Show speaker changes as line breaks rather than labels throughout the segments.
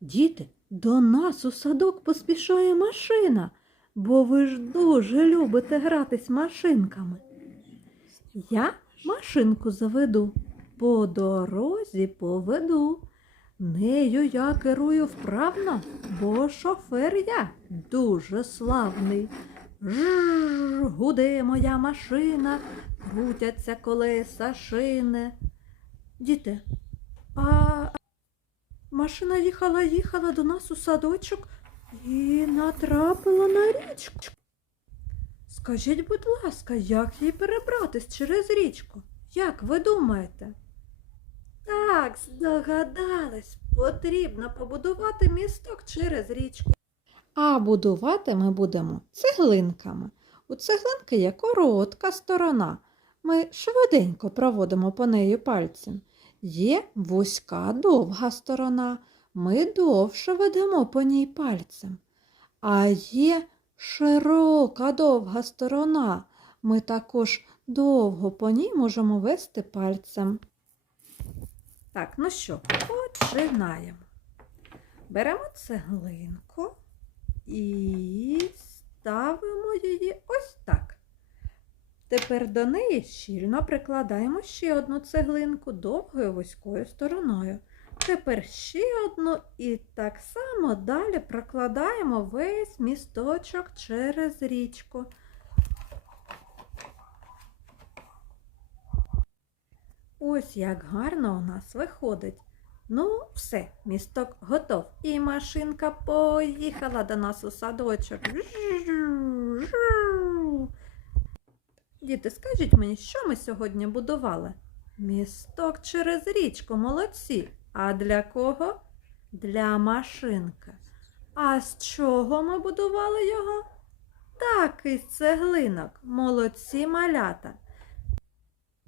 Діти, до нас у садок поспішає машина, бо ви ж дуже любите гратись машинками. Я машинку заведу, по дорозі поведу. Нею я керую вправно, бо шофер я дуже славний. Жжж, гуде моя машина, крутяться колеса шини. Діти, а машина їхала, їхала до нас у садочок і натрапила на річку. Скажіть, будь ласка, як їй перебратись через річку? Як ви думаєте? Так, здогадались, потрібно побудувати місток через річку. А будувати ми будемо цеглинками. У цеглинки є коротка сторона. Ми швиденько проводимо по неї пальцем. Є вузька довга сторона. Ми довше ведемо по ній пальцем. А є широка довга сторона. Ми також довго по ній можемо вести пальцем. Так, ну що, починаємо. Беремо цеглинку і ставимо її ось так. Тепер до неї щільно прикладаємо ще одну цеглинку довгою вузькою стороною. Тепер ще одну і так само далі прокладаємо весь місточок через річку. Ось як гарно у нас виходить. Ну, все, місток готов. І машинка поїхала до нас у садочок. Діти, скажіть мені, що ми сьогодні будували? Місток через річку, молодці. А для кого? Для машинки. А з чого ми будували його? Так, із цеглинок. Молодці малята.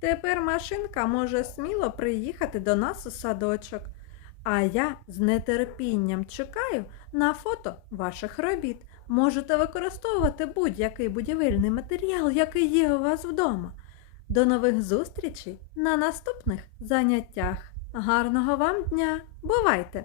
Тепер машинка може сміло приїхати до нас у садочок. А я з нетерпінням чекаю на фото ваших робіт. Можете використовувати будь-який будівельний матеріал, який є у вас вдома. До нових зустрічей на наступних заняттях. Гарного вам дня! Бувайте!